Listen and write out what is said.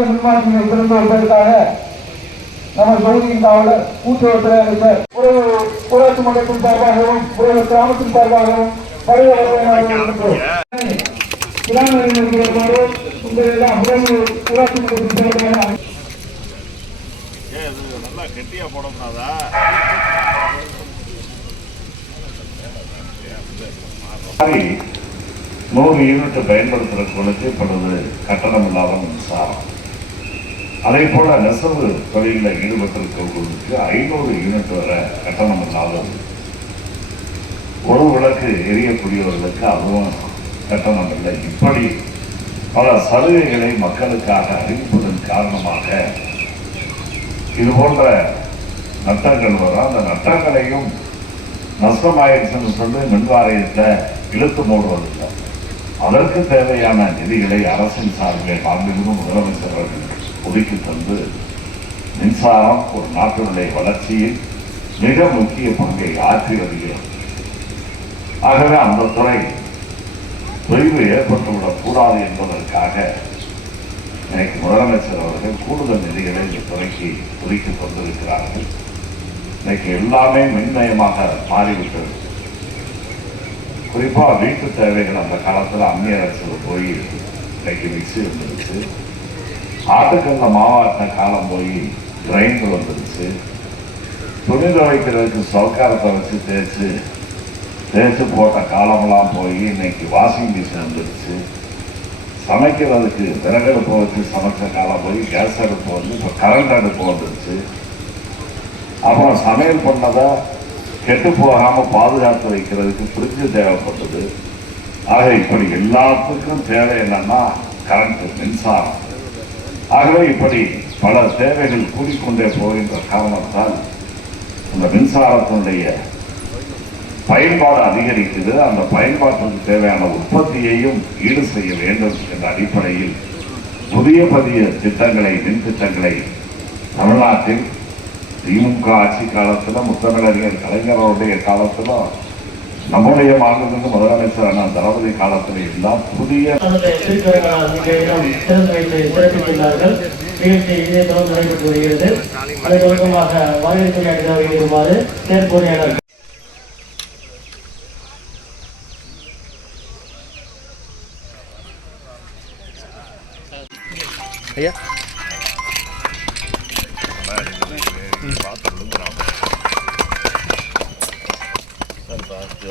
புதிய முன்மாற்றியை திறந்து வைப்பதற்காக நமது தொகுதியின் காவலர் கூட்டுறவுத்துறை அமைச்சர் ஊராட்சி மன்றத்தின் சார்பாகவும் கிராமத்தின் சார்பாகவும் வருக வரவேற்கிறோம். ஊராட்சி மன்றத்தின் சார்பாக நல்லா கெட்டியா போடக்கூடாதா? நூறு யூனிட் பயன்படுத்துறவர்களுக்கு இப்பொழுது கட்டணம் இல்லாத மின்சாரம், அதே போல நெசவு தொழிலில் ஈடுபட்டிருக்கிறவர்களுக்கு 500 யூனிட் வரை கட்டணம் இல்லாதது. ஒரு விளக்கு எரியக்கூடியவர்களுக்கு அதுவும் கட்டணம் இல்லை. இப்படி பல சலுகைகளை மக்களுக்காக அறிவிப்பதன் காரணமாக இது போன்ற நட்டங்கள் வரும். அந்த நட்டங்களையும் நஷ்டமாயிடுச்சுன்னு சொல்லி மின்வாரியத்தை இழுத்து மூடுவதில்லை. அதற்கு தேவையான நிதிகளை அரசின் சார்பில் மாண்புமிகு முதலமைச்சர் அவர்கள் ஒதுக்கி தந்து மின்சாரம் ஒரு நாட்டினுடைய வளர்ச்சியில் மிக முக்கிய பங்கை ஆற்றி வருகிறது. ஆகவே அந்த துறை தொய்வு ஏற்பட்டுவிடக் கூடாது என்பதற்காக இன்னைக்கு முதலமைச்சர் அவர்கள் கூடுதல் நிதிகளை இந்த துறைக்கு ஒதுக்கி தந்திருக்கிறார்கள். இன்னைக்கு எல்லாமே மின்மயமாக மாறிவிட்டது. குறிப்பா வீட்டு தேவைகள் அந்த காலத்துல அந்நிய அரசு போய் இன்னைக்கு மிக்சி வந்துருச்சு. ஆட்டுக்கல்ல மாவாட்ட காலம் போய் கிரைண்டர் வந்துருச்சு. துணி துவைக்கிறதுக்கு சவுக்காரத்தை வச்சு தேய்ச்சி போட்ட காலமெல்லாம் போய் இன்னைக்கு வாஷிங் மிஷின் வந்துருச்சு. சமைக்கிறதுக்கு விறகடுப்பை வச்சு சமைச்ச காலம் போய் கேஸ் அடுப்பு வந்து இப்போ கரண்ட் அடுப்பு வந்துருச்சு. அப்புறம் சமையல் பண்ணதை கெட்டு போகாமல் பாதுகாத்து வைக்கிறதுக்கு ஃப்ரிட்ஜு தேவைப்பட்டது. ஆக இப்படி எல்லாத்துக்கும் தேவை என்னன்னா கரண்ட், மின்சாரம். ஆகவே இப்படி பல தேவைகள் கூடிக்கொண்டே போகின்ற காரணத்தால் இந்த மின்சாரத்தினுடைய பயன்பாடு அதிகரிக்குது. அந்த பயன்பாட்டுக்கு தேவையான உற்பத்தியையும் ஈடு செய்ய வேண்டும் என்ற அடிப்படையில் புதிய திட்டங்களை, மின் திட்டங்களை தமிழ்நாட்டில் திமுக ஆட்சி காலத்தில், முத்தமிழறிஞர் கலைஞருடைய காலத்தில், நம்முடைய மாநிலத்திற்கு முதலமைச்சர் அண்ணா தளபதி காலத்தில் எல்லாம் புதிய சிறப்பித்துள்ளார்கள். நிகழ்ச்சி இதே தொடர்ந்து நடைபெற்று வருகிறது. அதை தொடக்கமாக வரவேற்புரை வருமாறு செயற்பொறியாளர் ஐயா பார்த்து விழுந்துடாம சார் பார்த்து